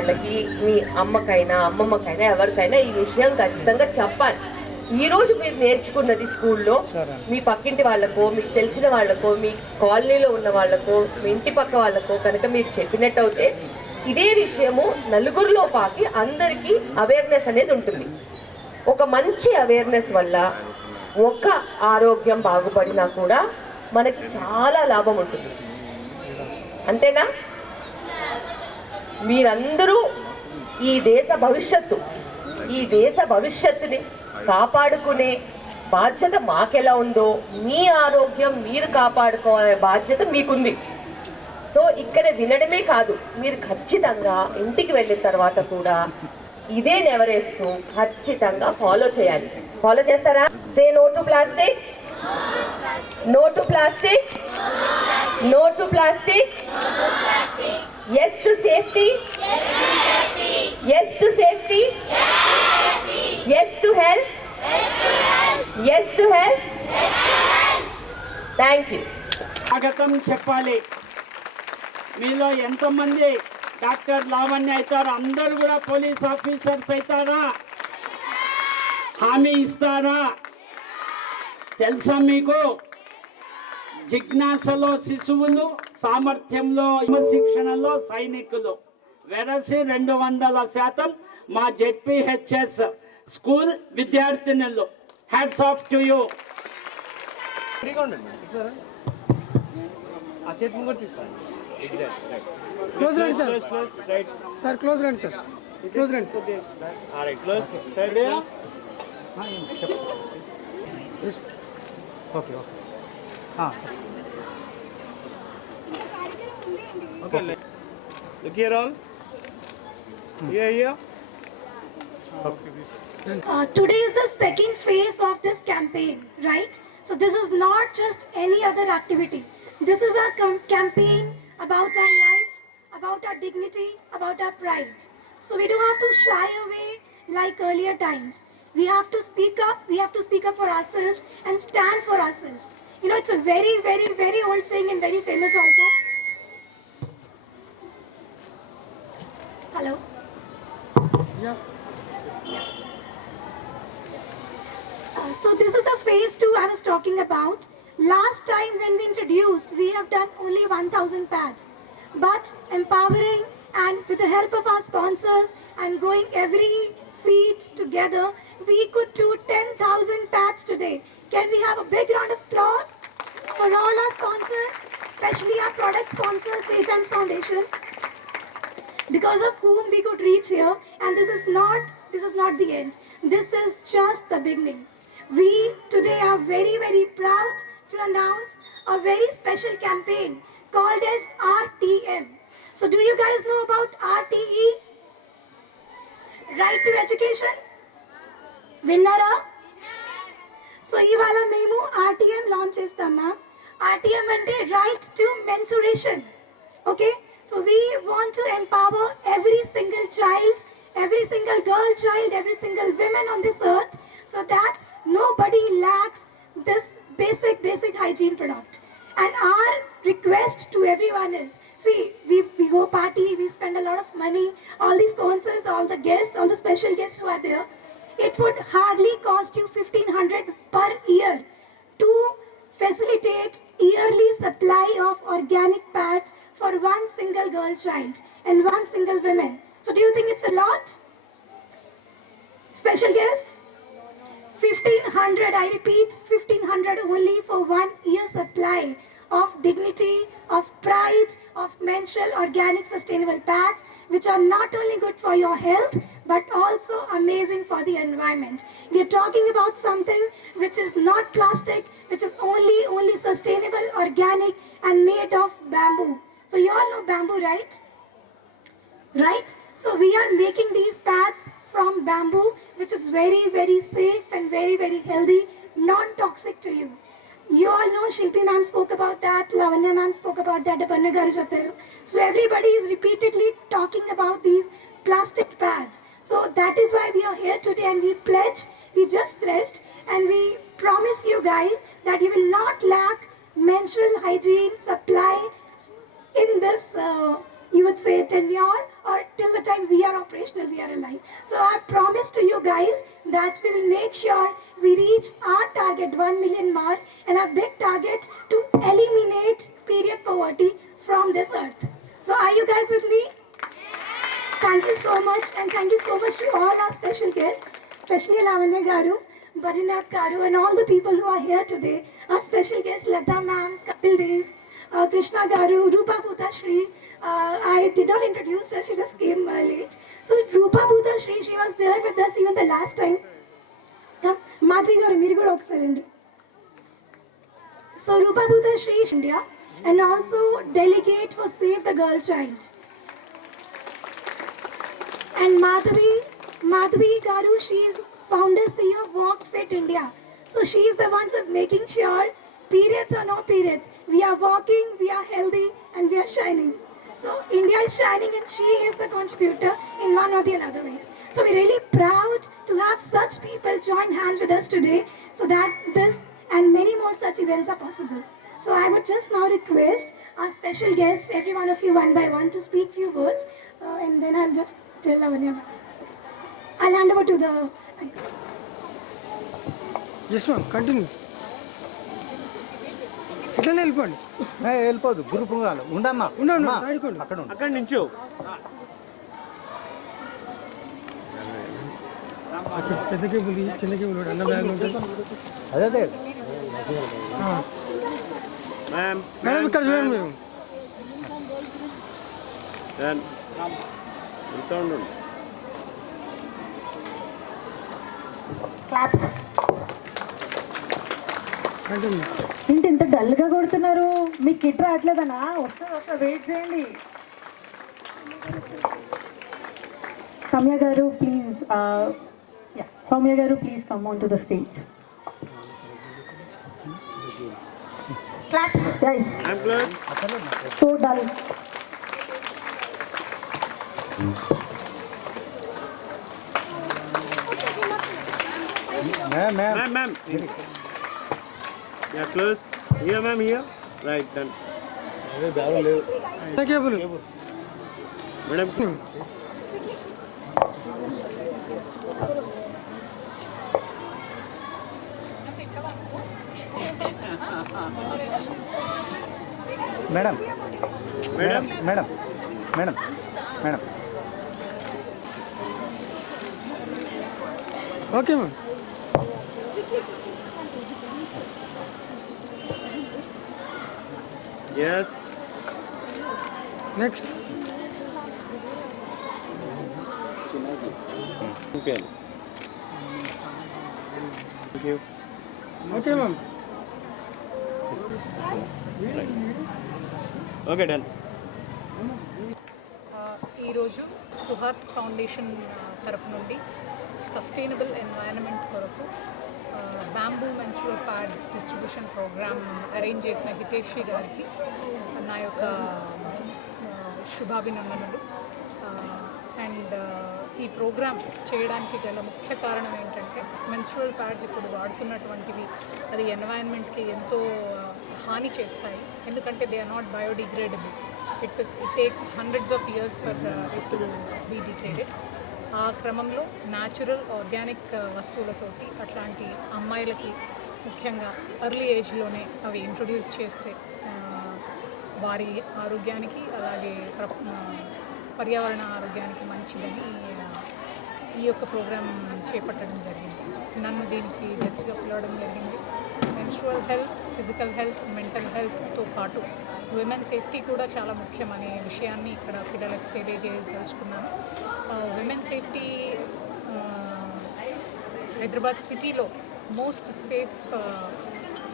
వాళ్ళకి, మీ అమ్మకైనా అమ్మమ్మకైనా ఎవరికైనా ఈ విషయం ఖచ్చితంగా చెప్పాలి. ఈరోజు మీరు నేర్చుకున్నది స్కూల్లో మీ పక్కింటి వాళ్ళకో, మీకు తెలిసిన వాళ్ళకో, మీ కాలనీలో ఉన్న వాళ్ళకో, మీ ఇంటి పక్క వాళ్ళకో కనుక మీరు చెప్పినట్టు అయితే ఇదే విషయము నలుగురిలో పాకి అందరికీ అవేర్నెస్ అనేది ఉంటుంది. ఒక మంచి అవేర్నెస్ వల్ల ఒక ఆరోగ్యం బాగుపడినా కూడా మనకి చాలా లాభం ఉంటుంది. అంతేనా? మీరందరూ ఈ దేశ భవిష్యత్తుని కాపాడుకునే బాధ్యత మాకెలా ఉందో మీ ఆరోగ్యం మీరు కాపాడుకోవాలనే బాధ్యత మీకుంది. సో ఇక్కడ వినడమే కాదు, మీరు ఖచ్చితంగా ఇంటికి వెళ్ళిన తర్వాత కూడా ఇదే నెవరేస్తూ ఖచ్చితంగా ఫాలో చేయాలి. ఫాలో చేస్తారా? Say no to plastic, no to plastic, no to plastic, yes to safety, yes to safety, yes to health, yes to health. Thank you. స్వాగతం చెప్పాలి. మీలో ఎంతమంది డాక్టర్ లావణ్య అవుతారు? అందరూ కూడా పోలీస్ ఆఫీసర్స్ అవుతారా? హామీ ఇస్తారా? తెలుసా మీకు? జిజ్ఞాసలో శిశువులు, సామర్థ్యంలో శిక్షణలో సైనికులు. వెరసి 200% మా జెడ్పీహెచ్ఎస్ స్కూల్ విద్యార్థినులు. Hats off to you. Close రండి సార్. సార్ క్లోజ్ రండి సార్. క్లోజ్ రండి sir. Okay okay. Okay, look here all. Here. Today is the second phase of this campaign, right? So this is not just any other activity. This is a campaign about our life, about our dignity, about our pride. So we don't have to shy away like earlier times. We have to speak up. We have to speak up for ourselves and stand for ourselves. You know, it's a very, very, very old saying and very famous also. Hello? Yeah. So this is the phase 2 I was talking about. Last time when we introduced, we have done only 1,000 pads. But empowering and with the help of our sponsors and going every feet together, we could do 10,000 pads today. Can we have a big round of applause for all our sponsors, especially our product sponsor, Safe Hands Foundation, because of whom we could reach here. And this is not the end. This is just the beginning. We today are very, very proud to announce a very special campaign called as RTM. So do you guys know about RTE? Right to Education? Vinnara? So ivala memu RTM launch chestam ma'am. RTM ante right to menstruation. Okay? So we want to empower every single child, every single girl child, every single woman on this earth, so that nobody lacks this basic hygiene product. And our request to everyone is, see, we go party, we spend a lot of money, all the sponsors, all the guests, all the special guests who are there, it would hardly cost you 1,500 per year to facilitate yearly supply of organic pads for one single girl child and one single woman. So do you think it's a lot? Special guests? 1,500, I repeat, 1,500 only for 1 year supply of dignity, of pride, of menstrual organic sustainable pads, which are not only good for your health, but also amazing for the environment. We are talking about something which is not plastic, which is only sustainable, organic, and made of bamboo. So you all know bamboo, right? Right? So we are making these pads from bamboo, which is very, very safe and very, very healthy, non-toxic to you. You all know Shilpi ma'am spoke about that, Lavanya ma'am spoke about that, Aparna garu chepparu. So everybody is repeatedly talking about these plastic pads. So that is why we are here today, and we just pledged, and we promise you guys that you will not lack menstrual hygiene supply in this you would say tenure or till the time we are operational, we are alive. So I promise to you guys that we will make sure we reach our target 1 million mark and our big target to eliminate period poverty from this earth. So are you guys with me? Thank you so much, and thank you so much to all our special guests, especially Lavanya Garu, Badrinath Garu, and all the people who are here today. Our special guests, Lata ma'am, Kapil Dev, Krishna Garu, Rupa Bhutashri. I did not introduce her, she just came late. So Rupa Bhutashri, she was there with us even the last time. Madhvi Garu, మీరు కూడా ఒకసారి రండి. So Rupa Bhutashri is India, and also delegate for Save the Girl Child. And Madhvi Garu, she is founder CEO of Walk Fit India. So she is the one who's making sure periods or no periods, we are walking, we are healthy, and we are shining. So India is shining, and she is the contributor in one or the other ways. So we're really proud to have such people join hands with us today, so that this and many more such events are possible. So I would just now request our special guests, every one of you one by one, to speak few words, and then I'll just tell Lavanya. I'll hand over to the. Yes, ma'am. Continue. ఇట్లనే వెళ్ళిపోండి. వెళ్ళిపోదు గ్రూప్ ఉండమ్మా ఉండండి అక్కడ ఉండు. అక్కడి నుంచో పెద్ద కేబుల్ తీసి చిన్న కేబుల్ అన్న బ్యాగ్ ఉంటుంది. అదే మేడం ఇక్కడ చూడండి మీరు. ఎంత ఉండండి. క్లాప్స్. కంటిన్యూ. ఏంటి ఇంత డల్గా కొడుతున్నారు? మీ కిట్ రావట్లేదనా? వస్తా వెయిట్ చేయండి. సౌమ్య గారు ప్లీజ్, సౌమ్య గారు please come on to the stage. Claps guys. I'm close. So dull. Ma'am. Yeah, close. Here, ma'am, here. Right, done. చిన్న cable. Madam. Madam Madam. Madam madam madam okay ma'am. Yes. Next. Okay. Thank you. Okay ma'am. Okay, done. ఈరోజు సుహార్త్ ఫౌండేషన్ తరఫు నుండి sustainable environment కొరకు bamboo menstrual pods distribution programme arrange చేసిన హితేశ్రీ గారికి నా యొక్క శుభాభినందనలు. అండ్ ఈ ప్రోగ్రామ్ చేయడానికి గల ముఖ్య కారణం ఏంటంటే మెన్స్ట్రువల్ ప్యాడ్స్ ఇప్పుడు వాడుతున్నటువంటివి అది ఎన్వైరన్మెంట్కి ఎంతో హాని చేస్తాయి. ఎందుకంటే they are not biodegradable. It takes hundreds of years for it to be degraded. ఆ క్రమంలో న్యాచురల్ ఆర్గానిక్ వస్తువులతోటి అట్లాంటి అమ్మాయిలకి ముఖ్యంగా ఎర్లీ ఏజ్లోనే అవి ఇంట్రొడ్యూస్ చేస్తే వారి ఆరోగ్యానికి అలాగే పర్యావరణ ఆరోగ్యానికి మంచిదని ఈ యొక్క ప్రోగ్రాం చేపట్టడం జరిగింది. నన్ను దీనికి గెస్ట్గా పిలవడం జరిగింది. Menstrual health, physical health, mental హెల్త్తో పాటు విమెన్ సేఫ్టీ కూడా చాలా ముఖ్యం అనే విషయాన్ని ఇక్కడ పిల్లలకు తెలియజేయదలుచుకున్నాను. విమెన్ సేఫ్టీ హైదరాబాద్ సిటీలో మోస్ట్ సేఫ్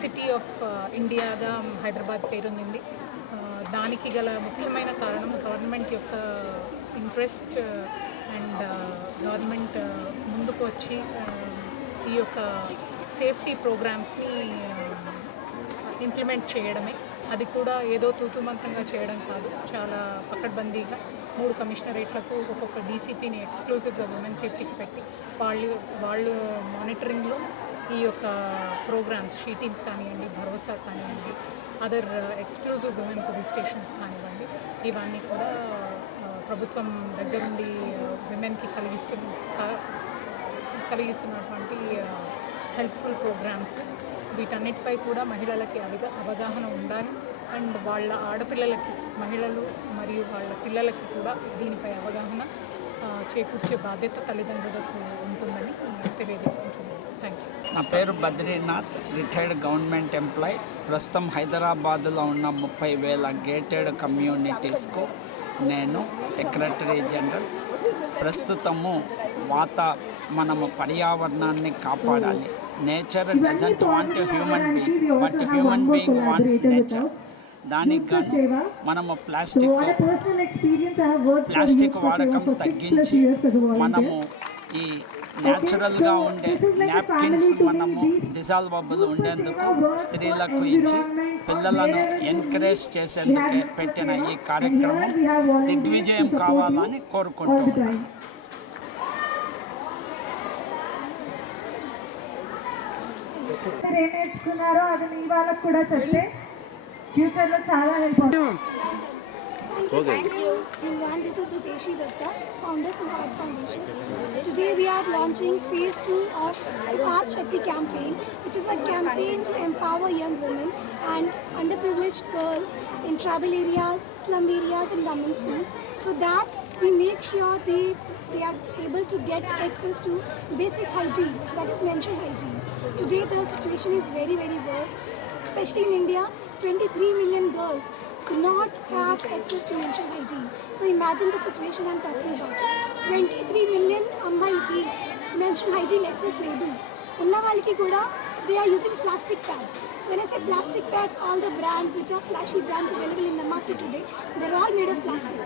సిటీ ఆఫ్ ఇండియాగా హైదరాబాద్ పేరొందింది. దానికి గల ముఖ్యమైన కారణం గవర్నమెంట్ యొక్క ఇంట్రెస్ట్ అండ్ గవర్నమెంట్ ముందుకు వచ్చి ఈ యొక్క సేఫ్టీ ప్రోగ్రామ్స్ని ఇంప్లిమెంట్ చేయడమే. అది కూడా ఏదో తూతుమంత్రంగా చేయడం కాదు, చాలా పకడ్బందీగా 3 కమిషనరేట్లకు ఒక్కొక్క డీసీపీని ఎక్స్క్లూజివ్గా ఉమెన్ సేఫ్టీకి పెట్టి వాళ్ళు మానిటరింగ్లో ఈ యొక్క ప్రోగ్రామ్స్ షీ టీమ్స్ కానివ్వండి, భరోసా కానివ్వండి, other exclusive women police stations కానివ్వండి, ఇవన్నీ కూడా ప్రభుత్వం దగ్గరుండి విమెన్కి కలిగిస్తున్నటువంటి హెల్ప్ఫుల్ ప్రోగ్రామ్స్ వీటన్నిటిపై కూడా మహిళలకి అవగాహన ఉండాలి. అండ్ వాళ్ళ ఆడపిల్లలకి, మహిళలు మరియు వాళ్ళ పిల్లలకి కూడా దీనిపై అవగాహన చేకూర్చే బాధ్యత తల్లిదండ్రులకు ఉంటుందని తెలియజేసుకుంటున్నాను. Thank you. నా పేరు బద్రీనాథ్, రిటైర్డ్ గవర్నమెంట్ ఎంప్లాయ్. ప్రస్తుతం హైదరాబాద్లో ఉన్న 30,000 గేటెడ్ కమ్యూనిటీస్కు నేను సెక్రటరీ జనరల్. ప్రస్తుతము మనము పర్యావరణాన్ని కాపాడాలి. Nature doesn't want human being, but human being wants nature. దానికి గాను మనము ప్లాస్టిక్ వాడకం తగ్గించి మనము ఈ న్యాచురల్గా ఉండే నాప్కిన్స్ మనము డిజాల్వబుల్ ఉండేందుకు స్త్రీలకు ఇచ్చి పిల్లలను ఎంకరేజ్ చేసేందుకు పెట్టిన ఈ కార్యక్రమం దిగ్విజయం కావాలని కోరుకుంటున్నాను. ఏం నేర్చుకున్నారో అది మీ వాళ్ళకు కూడా చెప్తే ఫ్యూచర్లో చాలా హెల్ప్ అవుతుంది. Thank you everyone. This is Hiteshi Datta, founder Suhart Foundation. Today we are launching phase 2 of Suhart Shakti campaign, which is a campaign to empower young women and underprivileged girls in tribal areas, slum areas and government schools, so that we make sure they are able to get access to basic hygiene, that is menstrual hygiene. Today the situation is very, very worst, especially in India. 23 million girls do not have access to menstrual hygiene. So imagine the situation I'm talking about. 23 million ammailki menstrual hygiene access ledu. Unna valiki kuda they are using plastic pads. So when I say plastic pads, all the brands which are flashy brands available in the market today, they're all made of plastic.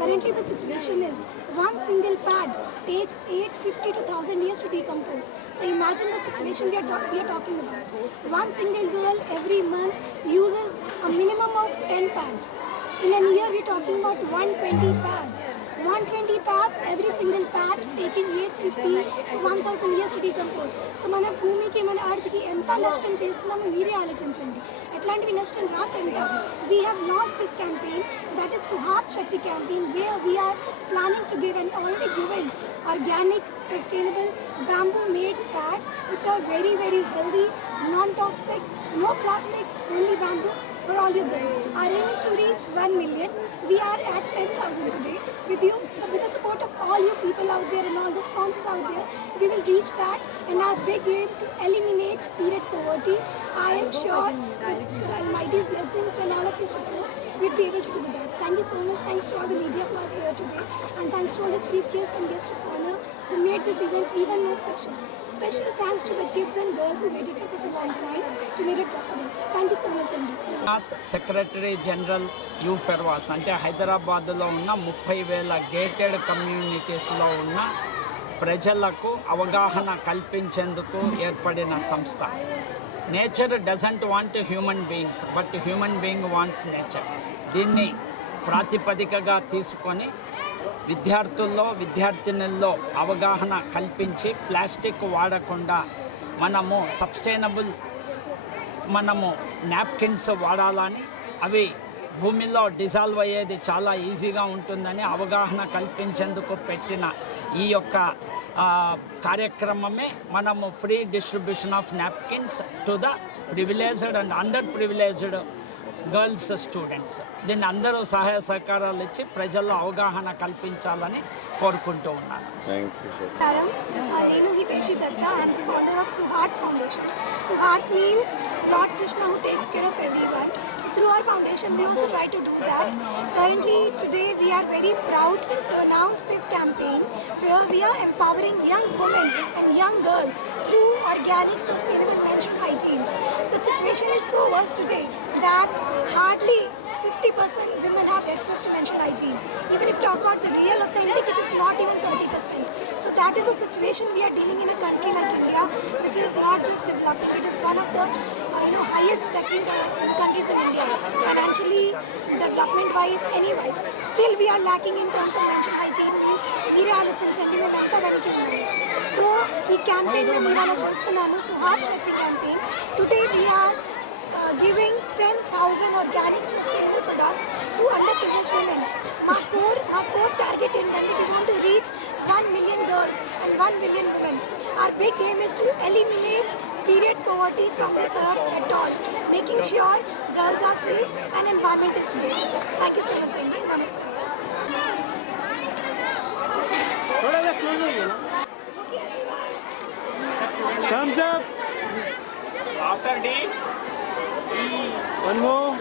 Currently the situation is one single pad takes 850 to 1000 years to decompose. So imagine the situation we are talking about. One single girl every month uses a minimum of 10 pads. In a year we're talking about 120 pads. 120 pads, every single pad taking 850 to 1000 years to decompose. So మన భూమికి, మన earthకి ఎంత నష్టం చేస్తున్నామో మీరే ఆలోచించండి. ఎట్లాంటివి నష్టం రాకుండా we have launched this campaign, that is Suhart Shakti campaign, where we are planning to give and already given organic, sustainable, bamboo made pads which are very, very healthy, non-toxic, no plastic, only bamboo for all your girls. Our aim is to reach 1 million. We are at 10,000 today. With you, so with the support of all you people out there and all the sponsors out there, we will reach that. And our big aim to eliminate period poverty. I am sure with Almighty's blessings and all of your support, we'll be able to do that. Thank you so much. Thanks to all the media who are here today, and thanks to all the chief guests and guests of honor who made this event even more special. Special thanks to the kids and girls who waited for such a long time to make it possible. Thank you so much, Andy. Secretary general యూఫెర్వాస్ అంటే హైదరాబాద్లో ఉన్న 30,000 గేటెడ్ కమ్యూనిటీస్లో ఉన్న ప్రజలకు అవగాహన కల్పించేందుకు ఏర్పడిన సంస్థ. Nature doesn't want human beings, but human being wants nature. దీన్ని ప్రాతిపదికగా తీసుకొని విద్యార్థుల్లో అవగాహన కల్పించి ప్లాస్టిక్ వాడకుండా మనము సస్టైనబుల్ నాప్కిన్స్ వాడాలని, అవి భూమిలో డిజాల్వ్ అయ్యేది చాలా ఈజీగా ఉంటుందని అవగాహన కల్పించేందుకు పెట్టిన ఈ యొక్క కార్యక్రమమే మనము free distribution of napkins to the privileged and under privileged girls students. దీన్ని అందరూ సహాయ సహకారాలు ఇచ్చి ప్రజల్లో అవగాహన కల్పించాలని కోరుకుంటూ ఉన్నాను. Nenu Hiteshi Datta. I am the founder of Suhart Foundation. Suhart means Lord Krishna who takes care of everyone. So through our foundation we also try to do that. Currently today we are very proud to announce this campaign where we are empowering young women and young girls through organic sustainable menstrual hygiene. The situation is so worse today that hardly 50% women have access to menstrual hygiene. Even if you talk about the real authentic, it is not even 30%. So that is a situation we are dealing in a country like India, which is not just developing, it is one of the highest ranking countries in India, financially, development wise, anywise. Still we are lacking in terms of menstrual hygiene, means మీరే ఆలోచించండి మేము ఎంత వెనక్కి ఉన్నాము. సో ఈ క్యాంపెయిన్ మేము ఇవాళ చేస్తున్నాము, Suhart Shakti campaign. Today we are giving 10,000 organic sustainable products to underprivileged women. My core target in that we want to reach 1 million girls and 1 million women. Our big aim is to eliminate period poverty from this earth at all, making sure girls are safe and environment is safe. Thank you so much, Amy. Namaste. Thumbs up. After D. One more.